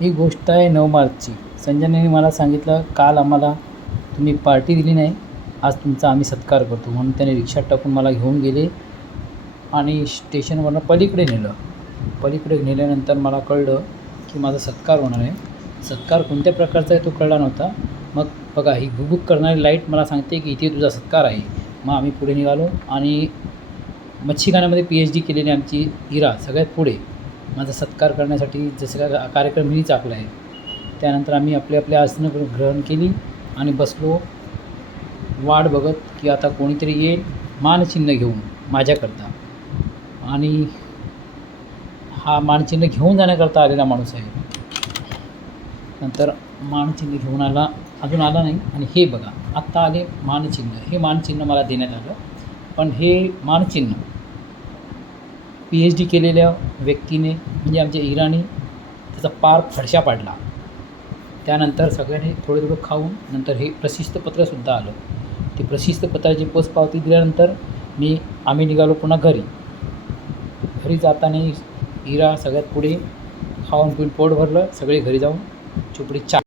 ही गोष्ट आहे 9 मार्चची. संजनाने मला सांगितलं, "काल आम्हाला तुम्ही पार्टी दिली नाही, आज तुमचा आम्ही सत्कार करतो." म्हणून त्याने रिक्षात टाकून मला घेऊन गेले आणि स्टेशनवरनं पलीकडे नेलं. पलीकडे नेल्यानंतर मला कळलं की माझा सत्कार होणार आहे. सत्कार कोणत्या प्रकारचा आहे तो कळला नव्हता. मग बघा, ही भुकभुक करणारी लाईट मला सांगते की इथे तुझा सत्कार आहे. मग आम्ही पुढे निघालो आणि मच्छीखान्यामध्ये PhD केलेली आमची इरा सगळ्यात पुढे माझा सत्कार करण्यासाठी जसं काय कार्यक्रम मीच आखला आहे. त्यानंतर आम्ही आपली आसनं ग्रहण केली आणि बसलो वाट बघत की आता कोणीतरी येईल मानचिन्ह घेऊन माझ्याकरता. आणि हा मानचिन्ह घेऊन जाण्याकरता आलेला माणूस आहे. नंतर मानचिन्ह घेऊन आला, अजून आला नाही. आणि हे बघा, आत्ता आले मानचिन्ह. हे मानचिन्ह मला देण्यात आलं. पण हे मानचिन्ह PhD केलेल्या व्यक्तीने म्हणजे आमच्या इराणी त्याचा पार फडशा पाडला. त्यानंतर सगळ्यांनी थोडं खाऊन नंतर हे प्रशस्तीपत्रसुद्धा आलं. ते प्रशस्तीपत्राची पोचपावती दिल्यानंतर आम्ही निघालो पुन्हा घरी. घरी जाताना इरा सगळ्यात पुढे खाऊन पिऊन पोट भरलं. सगळे घरी जाऊन चुपडी